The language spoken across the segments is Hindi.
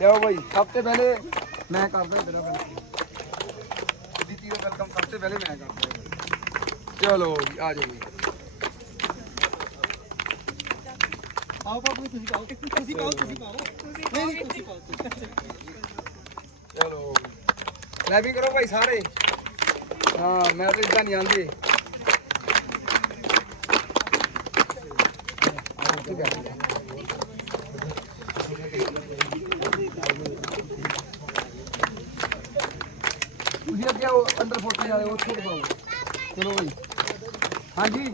ਲਿਆਓ ਭਾਈ ਸਭ ਤੋਂ ਪਹਿਲੇ ਮੈਂ ਕਰਦਾ ਤੇਰਾ ਵੈਲਕਮ ਦੀਦੀ ਦਾ ਵੈਲਕਮ ਸਭ ਤੋਂ ਪਹਿਲੇ ਮੈਂ ਕਰਦਾ ਚਲੋ ਜੀ ਆ ਜਾਓ ਜੀ आओ बाबू तुसी पाओ नहीं नहीं तुसी पाओ ਚਲੋ ਕਲੈਪਿੰਗ ਕਰੋ ਭਾਈ ਸਾਰੇ ਹਾਂ ਮੈਂ ਤਾਂ ਇਦਾਂ ਨਹੀਂ ਆਂਦੇ ਤੁਸੀਂ ਅੱਗੇ ਆਓ ਅੰਦਰ ਫੋਟੋ ਵਾਲੇ ਉੱਥੇ ਪਾਓ ਚਲੋ ਭਾਈ ਹਾਂਜੀ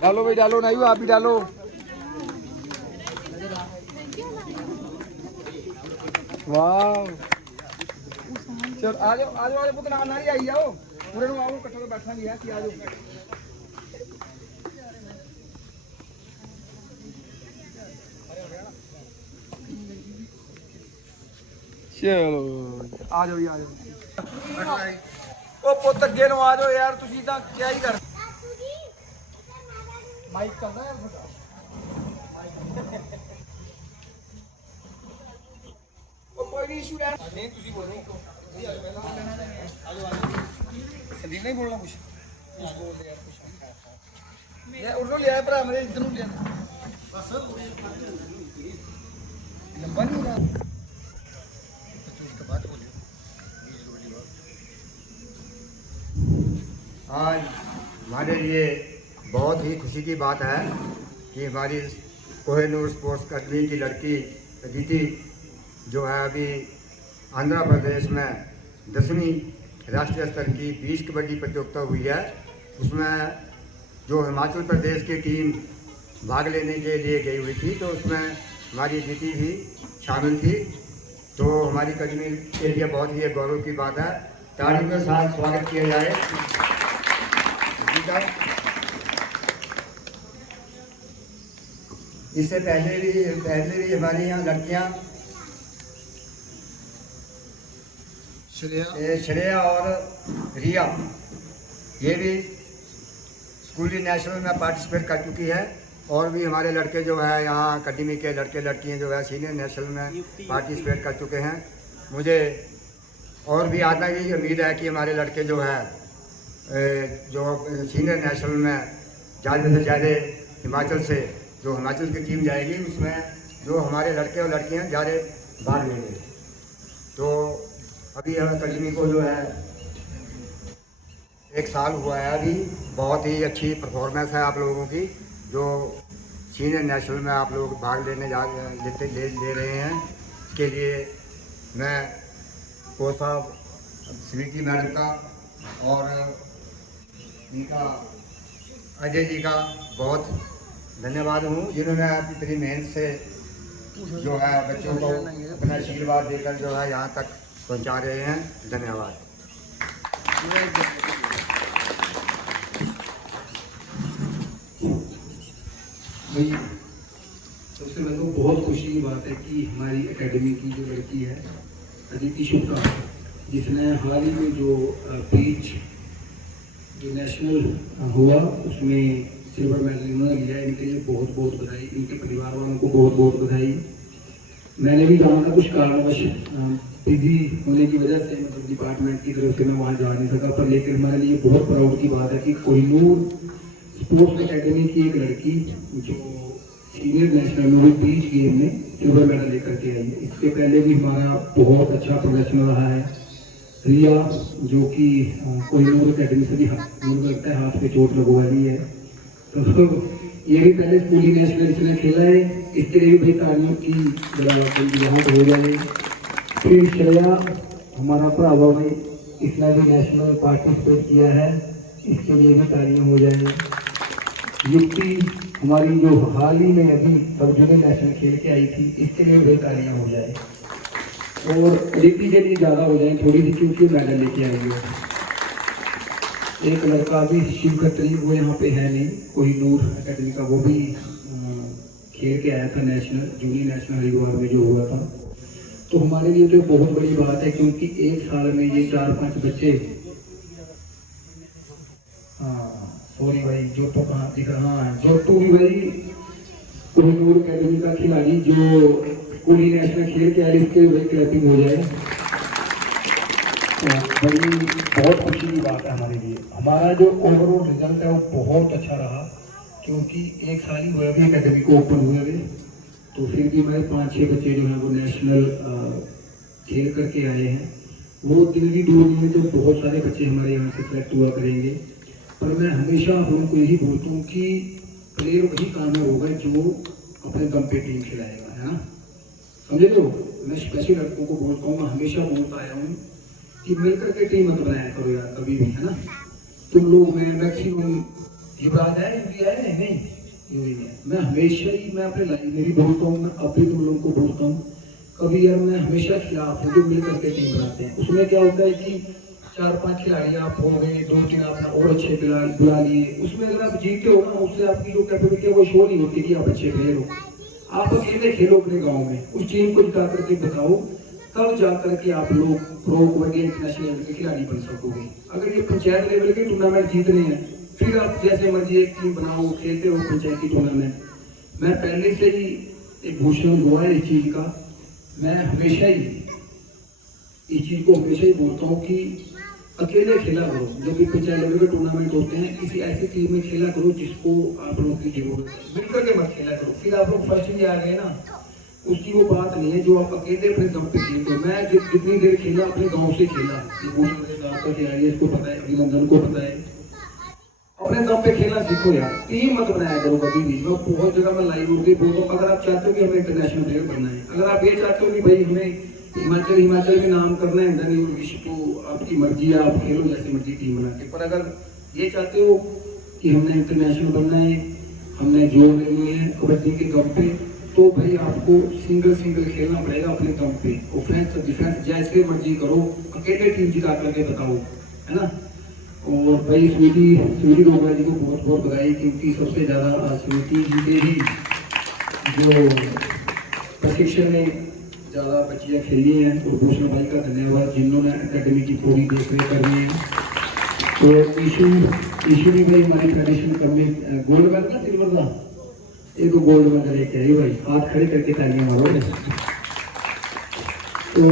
डालो भाई डालो नहीं आप भी डालो वाह चल आ जाओ पुत्र नाल ही आई जाओ पूरे नु आओ इकट्ठे तो बैठा नहीं है कि आ जाओ चलो आ जाओ जी आ जाओ ओ पुत अगे नु आ जाओ यार तुसी तां क्या ही कर माइक चलदा है ओ कोई भी इशू है नहीं तुसी बोलो संदीप नहीं बोलना कुछ बोल दे यार कुछ ये उधर ले आए भरा मेरे इधर नु ले बस लंबा नहीं रहा उसके बाद बोलियो आज हमारे लिए बहुत ही खुशी की बात है कि हमारी कोहिनूर स्पोर्ट्स अकेडमी की लड़की अदिति जो है अभी आंध्र प्रदेश में 10वीं राष्ट्रीय स्तर की बीच कबड्डी प्रतियोगिता हुई है उसमें जो हिमाचल प्रदेश की टीम भाग लेने के लिए गई हुई थी तो उसमें हमारी अदिति भी शामिल थी तो हमारी अकेडमी के लिए बहुत ही गौरव की बात है तालियों के साथ स्वागत किया जाए। इससे पहले भी हमारे यहाँ लड़कियाँ श्रेया और रिया ये भी स्कूली नेशनल में पार्टिसिपेट कर चुकी है और भी हमारे लड़के जो है यहाँ अकेडमी के लड़के लड़कियाँ जो है सीनियर नेशनल में पार्टिसिपेट कर चुके हैं। मुझे और भी आगे की उम्मीद है कि हमारे लड़के जो है जो सीनियर नेशनल में ज़्यादा से ज़्यादा हिमाचल से जो हिमाचल की टीम जाएगी उसमें जो हमारे लड़के और लड़कियां ज़्यादा भाग लेंगे। तो अभी हम अकेडमी को जो है 1 साल हुआ है अभी बहुत ही अच्छी परफॉर्मेंस है आप लोगों की जो सीनियर नेशनल में आप लोग भाग लेने ले रहे हैं। इसके लिए मैं कोच साहब स्वीटी मैडम का और इनका अजय जी का बहुत धन्यवाद हूँ जिन्होंने इतनी मेहनत से जो है बच्चों को अपना आशीर्वाद देकर जो है यहाँ तक पहुँचा रहे हैं। धन्यवाद। भाई सबसे पहले तो बहुत खुशी की बात है कि हमारी एकेडमी की जो लड़की है अदिति शुक्ला जिसने हाल ही में जो बीच जो नेशनल हुआ उसमें सिल्वर मेडल इन्होंने लिया। इनके लिए बहुत बहुत बधाई, इनके परिवार वालों को बहुत बहुत बधाई। मैंने भी जाना था कुछ कारणवश बिजी होने की वजह से मतलब डिपार्टमेंट की तरफ से मैं वहाँ जा नहीं सका पर लेकिन हमारे लिए बहुत प्राउड की बात है कि कोहिनूर स्पोर्ट्स अकेडमी की एक लड़की जो सीनियर नेशनल में बीच गेम में सिल्वर मेडल लेकर के आई है। इसके पहले भी हमारा बहुत अच्छा प्रदर्शन रहा है। रिया जो कि कोहिनूर अकेडमी से भी मुझे लगता है हाथ पे चोट लगवानी है तो ये भी पहले स्कूली नेशनल इसने खेला है। इसके लिए भी भाई तालियों की यहाँ हो जाए। फिर श्रेया हमारा भरावा भाई इसने भी नेशनल पार्टिसिपेट किया है, इसके लिए भी तालियां हो जाएगी। युक्ति हमारी जो हाल ही में अभी सब जूनियर नेशनल खेल के आई थी, इसके लिए भी तालियां हो जाए। और रिक्ति के लिए ज़्यादा हो जाए थोड़ी सी क्योंकि मेडल लेके आएंगे। एक लड़का भी शिव खत्री वो यहाँ पे है नहीं, कोहिनूर अकेडमी का, वो भी खेल के आया था नेशनल जूनियर नेशनल हरिद्वार में जो हुआ था। तो हमारे लिए तो बहुत बड़ी बात है क्योंकि एक साल में ये 4-5 बच्चे सॉरी भाई, जोटो कहाँ दिख रहा है? जोटो भी भाई कोहिनूर अकेडमी का खिलाड़ी जो स्कूली नेशनल खेल के आए, इसके भाई क्लैपिंग हो जाए। बड़ी बहुत खुशी की बात है हमारे लिए। हमारा जो ओवरऑल रिजल्ट है वो बहुत अच्छा रहा, क्योंकि एक साल ही हुआ भी अकेडमी को ओपन हुए हुए, तो फिर भी हमारे 5-6 बच्चे जो हैं वो नेशनल खेल करके आए हैं। वो दिन भी दूर नहीं है जब बहुत सारे बच्चे हमारे यहाँ से सेलेक्ट हुआ करेंगे। पर मैं हमेशा उनको यही बोलता हूँ कि प्लेयर वही कामयाब होगा जो अपने दम पे टीम खिलाएगा, है ना, समझे? तो मैं स्पेशल लड़कों को बोलता हूँ, मैं हमेशा बोलता आया हूँ कि मिलकर के टीम मत बनाया करो यार कभी भी, है ना। तुम लोग में मैक्सिमम युवराज है, यूवी है नहीं, यूवी है। मैं हमेशा ही मैं अपने लाइफ में भी बोलता हूँ, मैं अभी तुम लोगों को बोलता हूँ, कभी यार मैं हमेशा खिलाफ हूँ जो मिलकर के टीम बनाते हैं। उसमें क्या होता है कि 4-5 खिलाड़ी आप हो गए, 2-3 आपने और अच्छे बुला लिए, उसमें अगर आप जीते हो ना, उससे आपकी जो कैपेबिलिटी है वो शो नहीं होती कि आप अच्छे प्लेयर हो। आप अकेले खेलो अपने गाँव में, उस टीम को जिता करके बताओ, तब जाकर के आप लोग प्रो कबड्डी इंटरनेशनल लेवल के खिलाड़ी बन सकोगे। अगर ये पंचायत लेवल के टूर्नामेंट जीतने हैं, फिर आप जैसे मर्जी एक टीम बनाओ, खेलते हो पंचायती टूर्नामेंट। मैं पहले से ही एक भूषण हुआ है इस चीज़ का, मैं हमेशा ही इस चीज़ को हमेशा ही बोलता हूँ कि अकेले खेला करो। जब भी पंचायत लेवल के टूर्नामेंट होते हैं, किसी ऐसी टीम में खेला करो जिसको आप लोगों की जरूरत है, मिलकर के मत खेला करो। फिर आप लोग फर्स्ट में आ गए ना, उसकी वो बात नहीं है जो आप अकेले अपने दम पे खेलते हो। मैं जितनी देर खेला अपने गांव से खेला, ये भूषण मेरे साथ का खिलाड़ी है, इसको पता है, अभिनंदन को पता है। अपने दम पे खेलना सीखो यार, टीम मत बनाया करो कभी भी। मैं बहुत जगह मैं लाइव होकर बोलता हूँ, अगर आप चाहते हो कि हमें इंटरनेशनल प्लेयर बनना है, अगर आप ये चाहते हो कि भाई हमें हिमाचल में नाम करना है, धन और विश्व, तो आपकी मर्जी है, आप खेलो जैसे मर्जी टीम बना के। पर अगर ये चाहते हो कि हमने इंटरनेशनल बनना है, हमने जोर लेनी है कबड्डी के दम पे, तो भाई आपको सिंगल खेलना पड़ेगा अपने दम पे। ऑफेंस डिफेंस जैसे मर्जी करो, अकेले टीम जिता करके बताओ, है ना। और भाई स्वीटी रोगा जी को बहुत बहुत बधाई, क्योंकि सबसे ज़्यादा स्वीटी जी के ही जो प्रशिक्षण में ज़्यादा बच्चियाँ खेली हैं। और भूषण भाई का धन्यवाद जिन्होंने अकेडमी की पूरी देखरेख करनी है। तो ईशू भी भाई हमारी फेडरेशन कमेटी गोल्ड मेडल का सिल्वर का एक गोल्ड मेडल लेके आई भाई, हाथ खड़े करके तालियां मारो। तो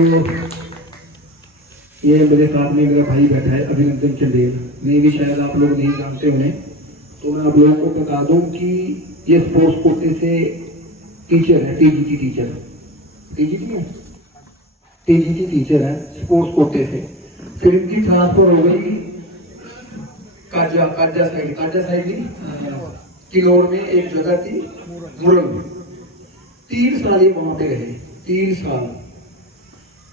ये मेरे साथ में मेरा भाई बैठा है अभिनंदन चंदेल, मैं भी शायद आप लोग नहीं जानते उन्हें, तो मैं आप लोगों को बता दूं कि ये स्पोर्ट्स कोटे से टीचर है, टीजीटी टीचर, टीजीटी टीचर है स्पोर्ट्स कोटे से। फिर इनकी ट्रांसफर हो गई काजा साइड की किलोर में एक जगह थी मुरल, 3 साल ये वहां पे रहे, 3 साल।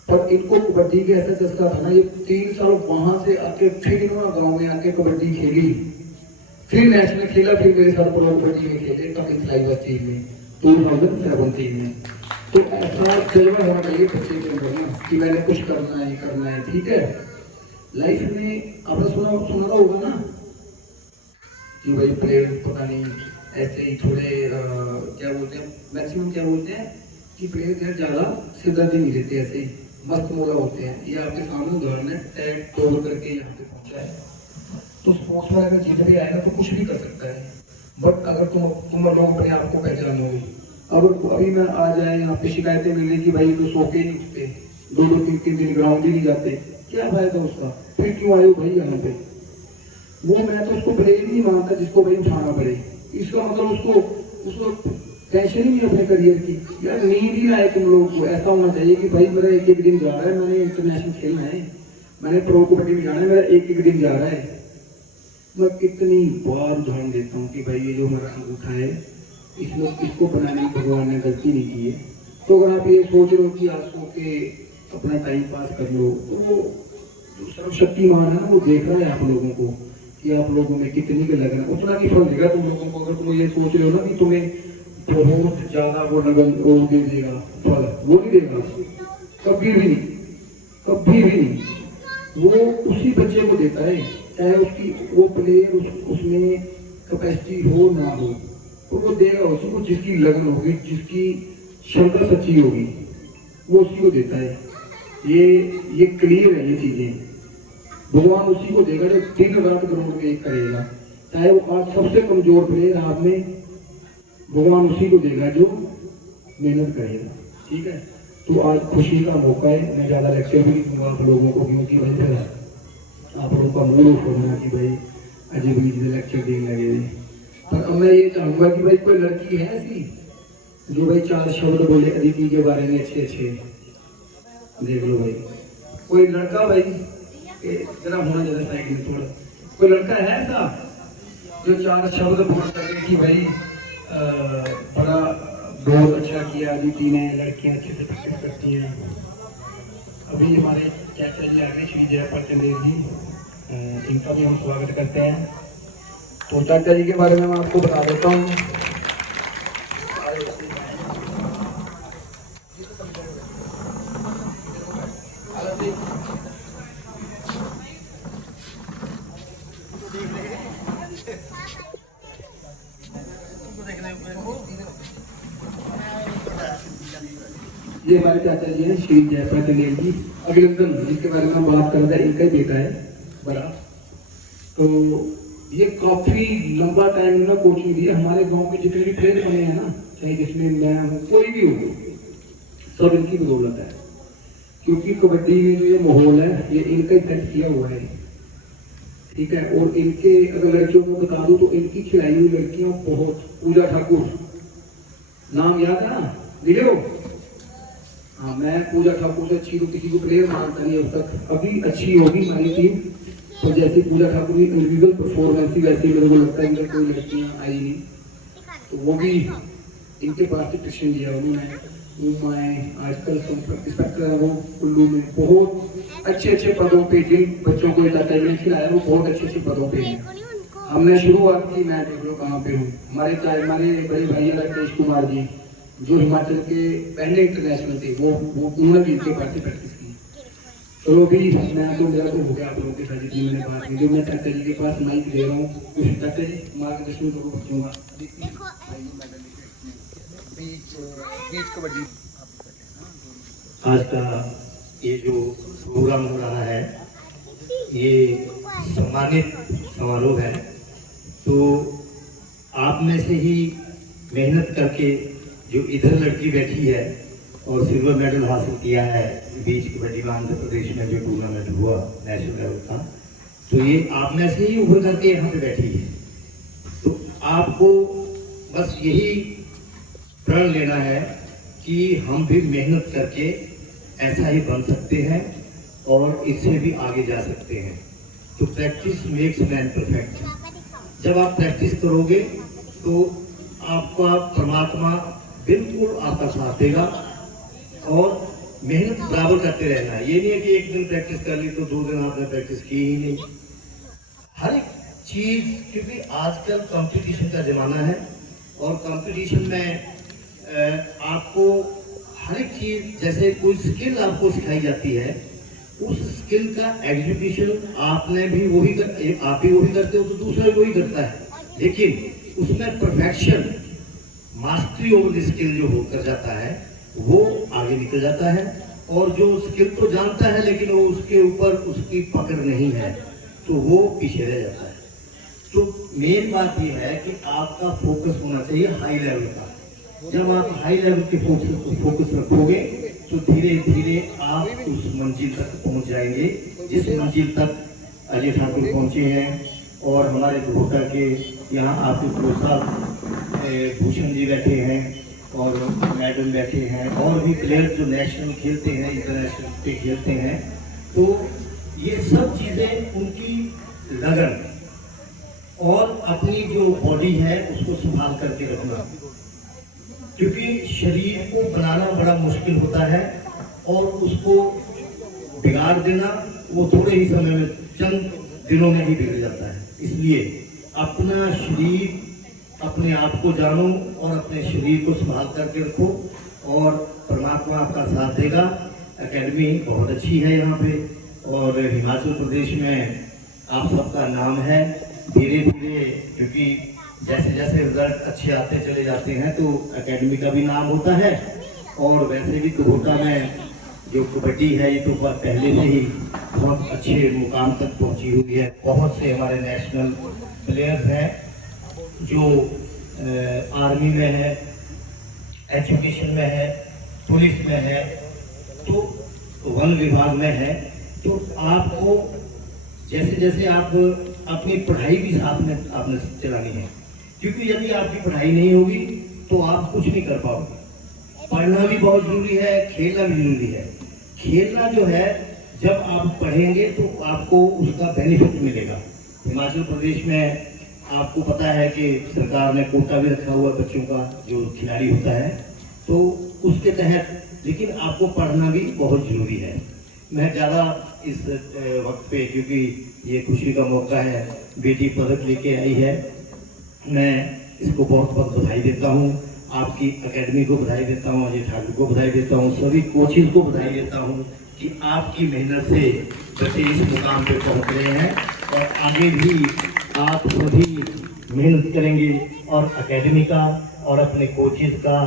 पर इनको कबड्डी के ऐसा चस्का था ना, ये 3 साल वहां से आके फिर इन्होंने गांव में आके कबड्डी खेली, फिर नेशनल खेला, फिर मेरे साथ प्रो कबड्डी में खेले तमिल फ्लाइवर टीम में 2017 में। तो ऐसा जज्बा होना चाहिए बच्चे के अंदर ना कि मैंने कुछ करना है, ठीक है। लाइफ में आपने सुना होगा ना कि भाई प्लेयर पता नहीं ऐसे ही थोड़े क्या बोलते हैं, मैक्सिमम क्या बोलते हैं कि प्लेयर ज़्यादा सिरदर्दी नहीं देते, ऐसे ही मस्त मोला होते हैं। ये आपके सामने उदाहरण है, टैग तोड़ करके यहाँ पे पहुँचा है। तो स्पोर्ट्स में अगर जीतने आएगा तो कुछ भी कर सकता है, बट अगर तुम लोग अपने आप को पहचानोगे। अब अभी मैं आ जाए यहाँ पे शिकायतें मिल रही कि भाई तो सो के नहीं उठते, 2-3 दिन ग्राउंड ही नहीं जाते, क्या फायदा उसका, फिर क्यों आए हो भाई यहाँ पे। वो मैं तो उसको प्लेयर नहीं मानता जिसको भाई उठाना पड़े, इसका मतलब उसको टेंशन ही नहीं अपने करियर की यार, नींद ही आए तुम लोग को। ऐसा होना चाहिए कि भाई मेरा एक दिन जा रहा है, मैंने इंटरनेशनल खेलना है, मैंने प्रो कबड्डी में जाना है, मेरा एक दिन जा रहा है। मैं कितनी बार उदाहरण देता हूँ कि भाई ये जो हमारा अंगूठा है इसको बनाने में भगवान ने गलती नहीं की है। तो अगर आप ये सोच रहे हो कि आप सो के अपना टाइम पास कर लो, तो वो जो सर्वशक्तिमान है ना, वो देख रहा है आप लोगों को कि आप लोगों में कितनी के लगन, उतना नहीं फल देगा तुम लोगों को। अगर तुम ये सोच रहे हो ना कि तुम्हें बहुत ज्यादा वो लगन वो दे देगा फल, वो नहीं देगा कभी भी नहीं। वो उसी बच्चे को देता है, चाहे उसकी वो प्लेयर उसमें कैपेसिटी हो ना हो, तो वो देगा उसी को जिसकी लगन होगी, जिसकी क्षमता सच्ची होगी, वो उसी को देता है। ये क्लियर है ये चीजें, भगवान उसी को देगा जो दिन रात ग्राउंड में एक करेगा। चाहे वो आज सबसे कमजोर प्लेयर आप में, भगवान उसी को देगा जो मेहनत करेगा। ठीक है, तो आज खुशी का मौका है। मैं ज़्यादा लेक्चर भी नहीं दूंगा आप लोगों को, क्योंकि भाई फिर आप लोगों का मूड ऑफ होना कि भाई अजीब अजीब लेक्चर देने लगे। पर अब मैं ये चाहूँगा कि भाई कोई लड़की है ऐसी जो भाई 4 शब्द बोले अदिति के बारे में अच्छे अच्छे, देख लो भाई। कोई लड़का भाई जरा होना ज़्यादा साइड में थोड़ा, कोई लड़का है ऐसा जो 4 शब्द बोल सके कि भाई बड़ा बहुत अच्छा किया अदिति ने, लड़कियां अच्छे से प्रैक्टिस करती हैं। अभी हमारे चाचा जी आ गए, श्री जयपाल चंदेल जी, इनका भी हम स्वागत करते हैं। तो चाचा जी के बारे में मैं आपको बता देता हूँ। ये हमारे चाचा जी हैं, श्री जयपाल चंदेल जी, अभिनंदन, जिसके बारे में हम बात कर रहे थे, इनका ही बेटा है बड़ा। तो ये काफी लंबा टाइम ना कोचिंग दी है। हमारे गांव में जितने भी प्लेयर बने हैं ना, चाहे जिसमें मैं हूँ कोई भी हो, सब इनकी बदौलत है। क्योंकि कबड्डी में जो ये माहौल है ये इनका ही सेट किया हुआ है। ठीक है, और इनके अगर लड़कियों को बता दूं तो इनकी खिलाई हुई लड़कियां बहुत, पूजा ठाकुर नाम याद है ना, वीडियो। हाँ, मैं पूजा ठाकुर से अच्छी तो किसी को प्लेयर मानता नहीं अब तक। अभी अच्छी होगी हमारी टीम, तो जैसे पूजा ठाकुर की इंडिविजुअल परफॉर्मेंस थी वैसे मेरे को लगता है इनका कोई लड़कियाँ आई नहीं। तो वो भी इनके पास से ट्यूशन दिया उन्होंने। मैं आजकल प्रैक्टिस कर रहा हूँ कुल्लू में, बहुत अच्छे पदों पे जिन बच्चों को चाचा ने खिलाया वो बहुत अच्छे पदों पे हैं। हमने शुरुआत की, मैं देख लो कहाँ पे हूँ। हमारे बड़े भाई राकेश कुमार जी जो हिमाचल के पहले इंटरनेशनल थे, वो उन्होंने भी इनके पास से प्रैक्टिस की। चलो भी मैं तो मेरा तो हो गया आप लोगों के साथ जितनी मैंने बात की। जो मैं चाचा जी के पास माइक ले रहा हूँ, कुछ चाचा जी मार्गदर्शन करो बच्चों का। बीच कबड्डी आज का ये जो प्रोग्राम हो रहा है ये सम्मानित समारोह है। तो आप में से ही मेहनत करके जो इधर लड़की बैठी है और सिल्वर मेडल हासिल किया है बीच कबड्डी में आंध्र प्रदेश में जो टूर्नामेंट हुआ नेशनल लेवल का, तो ये आप में से ही उभर करके यहाँ पे बैठी है। तो आपको बस यही प्रण लेना है कि हम भी मेहनत करके ऐसा ही बन सकते हैं और इससे भी आगे जा सकते हैं। तो प्रैक्टिस मेक्स मैन परफेक्ट। जब आप प्रैक्टिस करोगे तो आपका परमात्मा बिल्कुल आपका साथ देगा और मेहनत बराबर करते रहना है। ये नहीं है कि एक दिन प्रैक्टिस कर ली तो 2 दिन आपने प्रैक्टिस की ही नहीं। हर एक चीज, क्योंकि आजकल कंपटीशन का जमाना है और कंपटीशन में आपको हर एक चीज, जैसे कोई स्किल आपको सिखाई जाती है, उस स्किल का एग्जीक्यूशन आपने भी वही आप भी वही करते हो तो दूसरा भी वही करता है, लेकिन उसमें perfection, mastery over the skill जो होकर जाता है वो आगे निकल जाता है। और जो स्किल तो जानता है लेकिन वो उसके ऊपर उसकी पकड़ नहीं है तो वो पीछे रह जाता है। तो मेन बात ये है कि आपका फोकस होना चाहिए हाई लेवल का। जब आप हाई लेवल के फोकस रखोगे तो धीरे धीरे आप उस मंजिल तक पहुंच जाएंगे जिस मंजिल तक अजय ठाकुर पहुंचे हैं। और हमारे घोटा के यहाँ आपके प्रोत्साहन भूषण जी बैठे हैं और मैडम बैठे हैं और भी प्लेयर जो नेशनल खेलते हैं, इंटरनेशनल पे खेलते हैं। तो ये सब चीज़ें उनकी लगन और अपनी जो बॉडी है उसको संभाल करके रखना, क्योंकि शरीर को बनाना बड़ा मुश्किल होता है और उसको बिगाड़ देना वो थोड़े ही समय में, चंद दिनों में ही बिगड़ जाता है। इसलिए अपना शरीर, अपने आप को जानो और अपने शरीर को संभाल करके रखो और परमात्मा आपका साथ देगा। एकेडमी बहुत अच्छी है यहाँ पे और हिमाचल प्रदेश में आप सबका नाम है। धीरे धीरे, क्योंकि जैसे जैसे रिजल्ट अच्छे आते चले जाते हैं तो एकेडमी का भी नाम होता है। और वैसे भी घोटा में जो कबड्डी है ये तो पहले से ही बहुत अच्छे मुकाम तक पहुंची हुई है। बहुत से हमारे नेशनल प्लेयर्स हैं जो आर्मी में है, एजुकेशन में है, पुलिस में है, तो वन विभाग में है। तो आपको जैसे जैसे आप अपनी पढ़ाई भी साथ में आपने चलानी है, क्योंकि यदि आपकी पढ़ाई नहीं होगी तो आप कुछ नहीं कर पाओगे। पढ़ना भी बहुत जरूरी है, खेलना भी जरूरी है। खेलना जो है, जब आप पढ़ेंगे तो आपको उसका बेनिफिट मिलेगा। हिमाचल प्रदेश में आपको पता है कि सरकार ने कोटा भी रखा हुआ बच्चों का जो खिलाड़ी होता है, तो उसके तहत, लेकिन आपको पढ़ना भी बहुत जरूरी है। मैं ज़्यादा इस वक्त पे, क्योंकि ये खुशी का मौका है, बेटी पदक लेके आई है, मैं इसको बहुत बहुत बधाई देता हूँ। आपकी एकेडमी को बधाई देता हूँ, अजय ठाकुर को बधाई देता हूँ, सभी कोचेज को बधाई देता हूँ कि आपकी मेहनत से बच्चे इस मुकाम पे पहुँच रहे हैं और आगे भी आप सभी मेहनत करेंगे और एकेडमी का और अपने कोचेज का,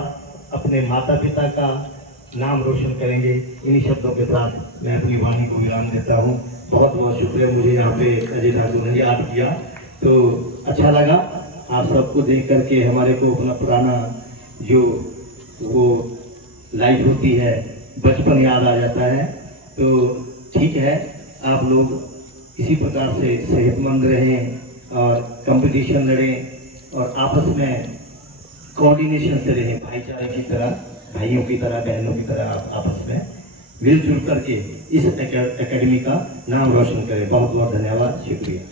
अपने माता पिता का नाम रोशन करेंगे। इन्हीं शब्दों के साथ मैं अपनी वाणी को विराम देता हूँ। बहुत बहुत शुक्रिया, मुझे यहाँ पे अजय ठाकुर ने याद किया तो अच्छा लगा आप सबको देख करके। हमारे को अपना पुराना जो वो लाइफ होती है, बचपन याद आ जाता है। तो ठीक है, आप लोग इसी प्रकार से सेहतमंद रहें और कंपटीशन लड़ें और आपस में कोऑर्डिनेशन से रहें, भाईचारे की तरह, भाइयों की तरह, बहनों की तरह आप आपस में मिलजुल करके इस एकेडमी का नाम रोशन करें। बहुत बहुत धन्यवाद, शुक्रिया।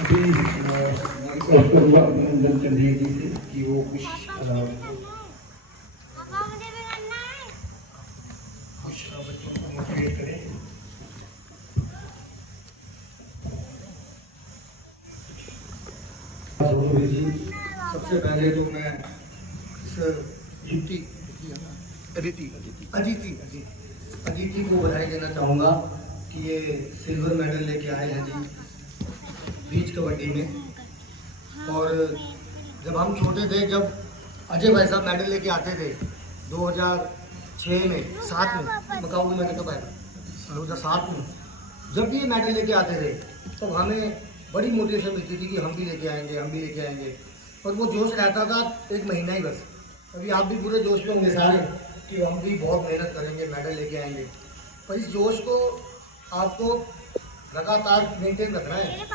अभी करूँगा अभिनंदन चंदेल जी से कि वो कुछ बच्चों को मोटिवेट करें। सबसे पहले तो मैं अदिति को बधाई देना चाहूँगा कि ये सिल्वर मेडल लेके आए हैं जी बीच कबड्डी में। और जब हम छोटे थे, जब अजय भाई साहब मेडल लेके आते थे 2006 में, 7 में, मकाऊ में मैंने कब आया 2007 में, जब भी ये मेडल लेके आते थे तब हमें बड़ी मोटिवेशन मिलती थी कि हम भी लेके आएंगे, हम भी लेके आएंगे। और वो जोश रहता था 1 महीना ही बस। अभी आप भी पूरे जोश में होंगे सारे कि हम भी बहुत मेहनत करेंगे, मेडल लेके आएंगे। पर इस जोश को आपको लगातार मेंटेन रखना है।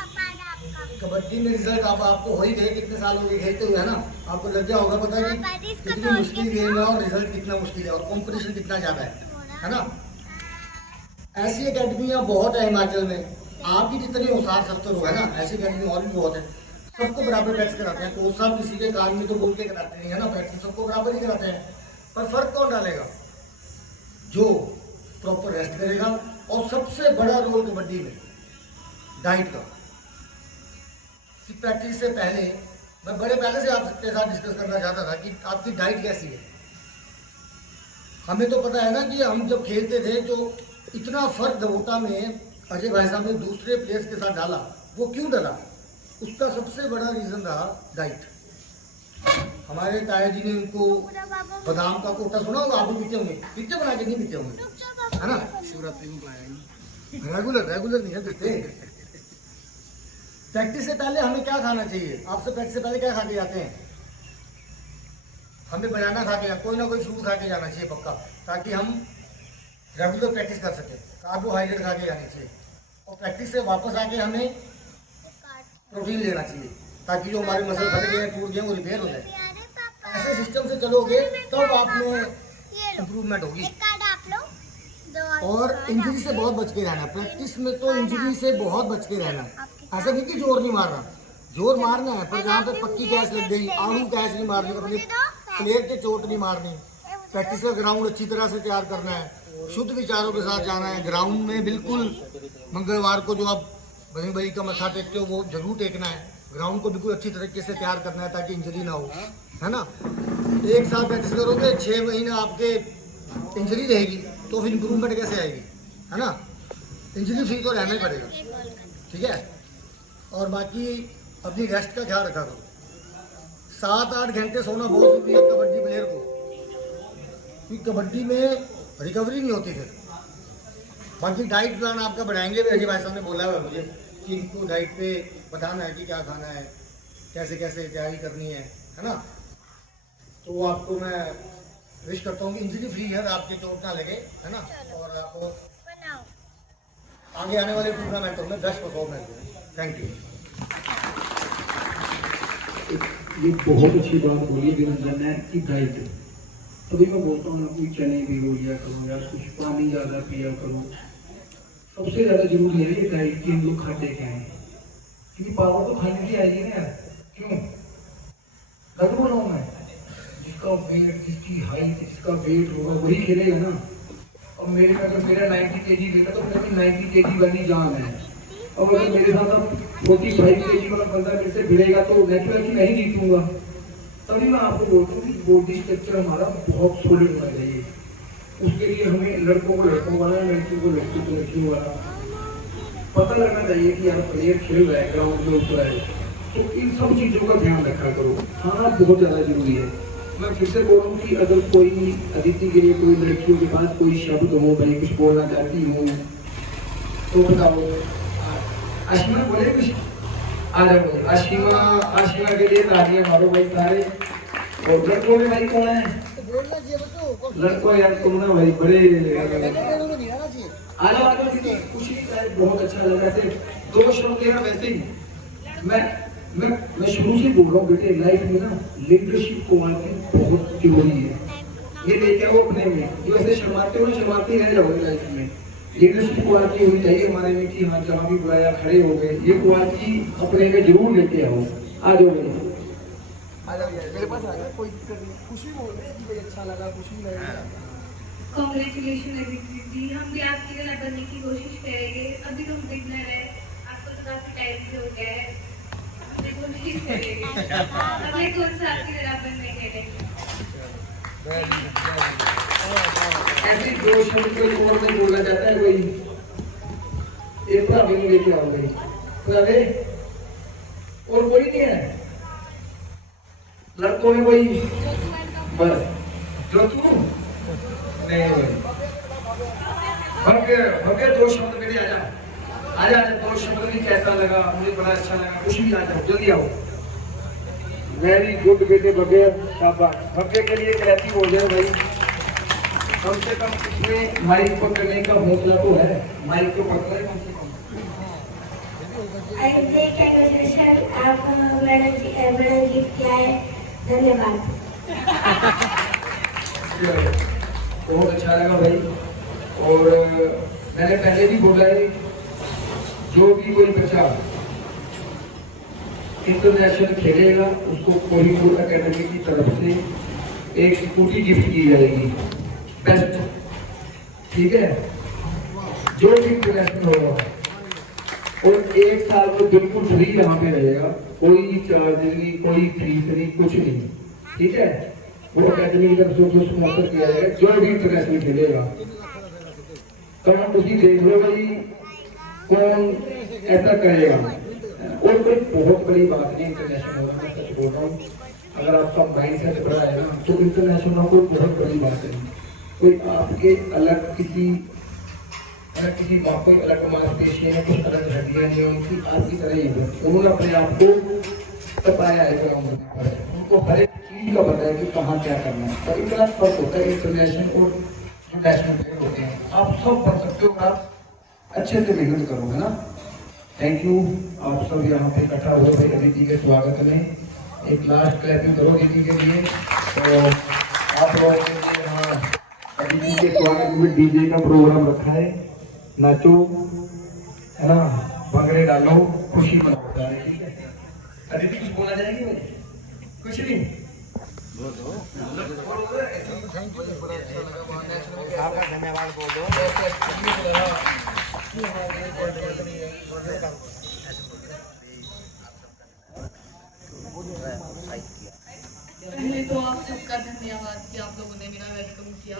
कबड्डी में रिजल्ट आपको हो ही गए, कितने साल हो गए खेलते हुए, है ना। आपको लग गया होगा पता कि कितनी मुश्किल गेम है और रिजल्ट कितना मुश्किल है और कंपटीशन कितना ज़्यादा है ना। ऐसी अकेडमियाँ बहुत है हिमाचल में। आप भी जितने होशियार 70 हो, है ना, ऐसी अकेडमी और भी बहुत है। सबको बराबर प्रैक्टिस कराते हैं। कोच साहब किसी के कान में तो बोल के कराते नहीं, है ना, प्रैक्टिस सबको बराबर ही कराते हैं। पर फर्क कौन डालेगा? जो प्रॉपर रेस्ट करेगा। और सबसे बड़ा रोल कबड्डी में डाइट का, कि प्रैक्टिस से पहले मैं बड़े पहले से आपके साथ डिस्कस करना चाहता था कि आपकी डाइट कैसी है। हमें तो पता है ना कि हम जब खेलते थे तो इतना फर्क दबोटा में अजय भाई साहब ने दूसरे प्लेयर्स के साथ डाला। वो क्यों डाला? उसका सबसे बड़ा रीज़न रहा डाइट। हमारे ताया जी ने उनको बादाम का कोटा, सुना होगा, आप भी पीते होंगे, पीते बना के नहीं पीते होंगे, है ना। शिवरात्रि में पिलाया, रेगुलर नहीं है पीते। प्रैक्टिस से पहले हमें क्या खाना चाहिए? आपसे प्रैक्टिस से पहले क्या खा के जाते हैं? हमें बनाना खा के, कोई ना कोई फ्रूट खा के जाना चाहिए पक्का, ताकि हम रेगुलर प्रैक्टिस कर सकें। कार्बोहाइड्रेट खा के जानी चाहिए और प्रैक्टिस से वापस आके हमें प्रोटीन लेना चाहिए, ताकि जो हमारे मसल फट गए, टूट गए, वो रिपेयर हो जाए। ऐसे सिस्टम से चलोगे तब आप में इम्प्रूवमेंट होगी। और इंजरी से बहुत बच के रहना। प्रैक्टिस में तो इंजरी से बहुत बच के रहना। ऐसा नहीं कि जोर नहीं मारना, जोर मारना है, पर जहाँ पे पक्की गैस लग गई, आड़ू गैस नहीं मारनी, अपने प्लेयर के चोट नहीं मारनी। प्रैक्टिस का ग्राउंड अच्छी तरह से तैयार करना है, शुद्ध विचारों के साथ जाना है। ग्राउंड में बिल्कुल मंगलवार को जो आप बड़ी बड़ी का मत्था टेकते हो वो जरूर टेकना है। ग्राउंड को बिल्कुल अच्छी तरीके से तैयार करना है ताकि इंजरी ना हो, है ना। एक साल प्रैक्टिस करोगे, 6 महीने आपके इंजरी रहेगी तो फिर इम्प्रूवमेंट कैसे आएगी, है ना। इंजरी फ्री तो रहना ही पड़ेगा, ठीक है। और बाकी अपनी रेस्ट का ख्याल रखा करो। 7-8 घंटे सोना बहुत जरूरी है कबड्डी प्लेयर को, क्योंकि कबड्डी में रिकवरी नहीं होती। फिर बाकी डाइट प्लान आपका बढ़ाएंगे भी। अजय भाई साहब ने बोला है मुझे कि इनको डाइट पे बताना है कि क्या खाना है, कैसे कैसे तैयारी करनी है ना। तो आपको मैं विश करता हूँ कि इंजरी फ्री है, आपके चोट ना लगे, है ना। और आपको आगे आने वाले टूर्नामेंटों में बेस्ट परफॉर्मेंस दें। Thank you. ये बहुत अच्छी बात बोली अभिनंदन है कि डाइट। तभी मैं बोलता हूँ ना, कोई चने भिगो लिया करो या कुछ पानी ज़्यादा पिया करो। सबसे ज़्यादा जरूरी है ये डाइट की हम लोग खाते क्या हैं, क्योंकि पावर तो खाने की आएगी ना यार। क्यों गलत बोल रहा हूँ मैं? जिसका वेट, जिसकी हाइट, जिसका वेट होगा वही खेलेगा ना। और मेरे में अगर मेरा 90 kg वेट है तो मेरे में 90 kg वाली जान है। और अगर मेरे साथ अब 45 kg वाला बंदा मेरे से भिड़ेगा तो नेचुरल की नहीं जीतूंगा। तभी मैं आपको बोलता हूँ कि बॉडी स्ट्रक्चर हमारा बहुत सॉलिड होना चाहिए। उसके लिए हमें लड़कों को लड़कों वाला, लड़कियों को लड़कियों को लड़कियों वाला पता लगना चाहिए कि यार प्लेयर खेल रहा है, ग्राउंड में उतर है। तो इन सब चीज़ों का ध्यान रखा करो। खाना बहुत ज़्यादा जरूरी है। मैं फिर से बोल रहा हूँ कि अगर कोई अदिति के लिए कोई लड़कियों के पास कोई शब्द हो, भाई कुछ बोलना चाहती हूँ तो बताओ। आशिमा बोले कुछ? आ जाओ। आशिमा के लिए तालियां मारो भाई सारे। और लड़कों में भाई कौन है? लड़कों यार तुम ना भाई बड़े आ जाओ। कुछ नहीं था, बहुत अच्छा लगा। ऐसे 2 शब्द देना वैसे ही मैं शुरू से बोल रहा हूँ बेटे, लाइफ में ना लीडरशिप क्वालिटी बहुत जरूरी है। ये लेके आओ अपने में। जो ऐसे शर्माते हो ना, शर्माते रह जाओगे लाइफ में। लीडरशिप क्वालिटी होनी चाहिए हमारे में कि हाँ जहाँ भी बुलाया खड़े हो गए। ये क्वालिटी अपने में जरूर लेके आओ। आ जाओ मेरे पास आ गया, कोई दिक्कत नहीं। कुछ भी बोल रहे हैं कि भाई अच्छा लगा, कुछ भी लगा। कांग्रेचुलेशन अदिति जी, हम भी आपकी तरह बनने की कोशिश करेंगे। अभी तो हम बिगनर है, आपको तो काफी टाइम भी हो गया है, हम कोशिश करेंगे अगले कोच से आपकी तरह बनने के लिए। ऐसी 2 शब्द कोई और नहीं बोलना चाहता है कोई? एक बार भी लेके आओ भाई। प्रवे और कोई नहीं है लड़कों में कोई? बस जो तू नहीं भाई 2 शब्द मेरे आजा 2 शब्द भी कैसा लगा? मुझे बड़ा अच्छा लगा। कुछ भी आ जाओ, जल्दी आओ। वेरी गुड बेटे भव्य, शाबाश। भव्य के लिए कहती हो जाए भाई। कम से कम इसमें माइक पकड़ने का हौसला तो है। माइक तो पकड़े कम से कम। आप मैडम जीत किया है, धन्यवाद। बहुत अच्छा लगा भाई। और मैंने पहले भी बोला है, जो भी कोई बच्चा इंटरनेशनल खेलेगा उसको कोहिनूर एकेडमी की तरफ से एक स्कूटी गिफ्ट की जाएगी, बेस्ट। ठीक है, जो भी इंटरनेशनल होगा। और 1 साल में बिल्कुल फ्री यहाँ पे रहेगा, कोई चार्ज नहीं, कोई फीस नहीं, कुछ नहीं। ठीक है, वो एकेडमी की तरफ से जो स्पॉन्सर किया जाएगा, जो भी इंटरनेशनल खेलेगा। कल तुम देख लो भाई कौन ऐसा करेगा। और कोई बहुत बड़ी बात नहीं इंटरनेशनल होना, मैं सच बोल रहा हूँ। अगर आपका माइंड सेट बड़ा है ना तो इंटरनेशनल कोई बहुत बड़ी बात है। कोई आपके अलग किसी कोई अलग मांसपेशियां, कुछ अलग हड्डियां नहीं, उनकी आपकी तरह ही है। उन्होंने अपने आप को तपाया है ग्राउंड पर। उनको हर एक चीज का पता है कि कहाँ क्या करना है। और इतना फर्क होता है इंटरनेशनल और जो नेशनल प्लेयर होते हैं। आप सब पढ़ सकते हो, आप अच्छे से मेहनत करो, है ना। Thank you. आप सब यहाँ पे इकट्ठा हुए भाई अदिति के स्वागत में। एक लास्ट क्लैपिंग करो अदिति के लिए। तो आप लोगों के लिए यहाँ अदिति के स्वागत में डीजे का प्रोग्राम रखा है। नाचो, है ना, भंगड़े डालो, खुशी मनाओ। ठीक है, अदिति कुछ बोलना चाहेंगे भाई? कुछ नहीं, आपका धन्यवाद बोल दो। पहले तो आप सबका धन्यवाद कि आप लोगों ने मेरा वेलकम किया।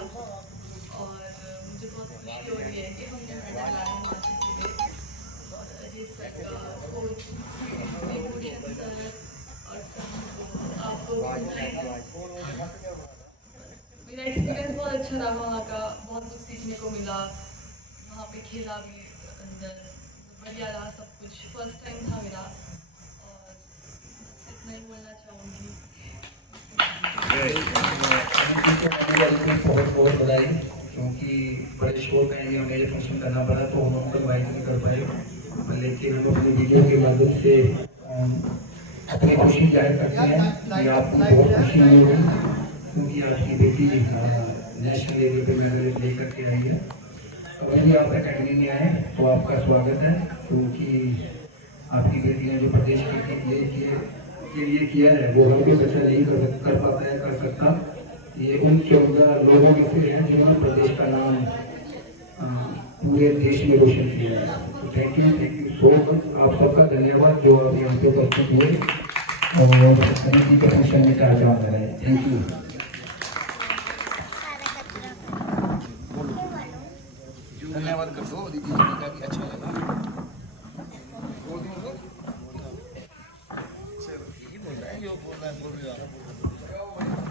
और मुझे बहुत खुशी हो रही है कि हमने मेडल लाए हिमाचल के लिए। और अजीत सर का कोच भूषण सर और आपको मेरा एक्सपीरियंस बहुत अच्छा रहा। वहाँ का बहुत कुछ सीखने को मिला। वहाँ पे खेला भी अंदर, बढ़िया रहा सब कुछ, फर्स्ट टाइम था मेरा और इतना ही बोलना चाहूँगी। बहुत बहुत बधाई, क्योंकि बड़े शोर टाइम में हमें ये फंक्शन करना पड़ा तो हम उनको इन्वाइट नहीं कर पाए, लेकिन हम अपने वीडियो के माध्यम से अपनी खुशी जाहिर करते हैं कि आपको बहुत खुशी हुई होगी, क्योंकि आपकी बेटी नेशनल लेवल पे मेडल लेकर के आई है। अगर भी आप अकेडमी में आए तो आपका स्वागत है, क्योंकि आपकी बेटी ने जो प्रदेश के लिए किया है वो हर कोई बच्चा नहीं कर पाता है, कर सकता। ये उन 14 लोगों में से हैं जिन्होंने प्रदेश का नाम पूरे देश में रोशन किया है। तो थैंक यू सो मच, आप सबका धन्यवाद जो आप यहाँ पे उपस्थित हुए और अदिति के फंक्शन में कार्यक्रम कर रहे हैं। Thank you. धन्यवाद कर दो दीदी जी का भी अच्छा लगा। बोल दूं तो? चलो यही बोल रहा है, जो बोल रहा है बोल रहा है।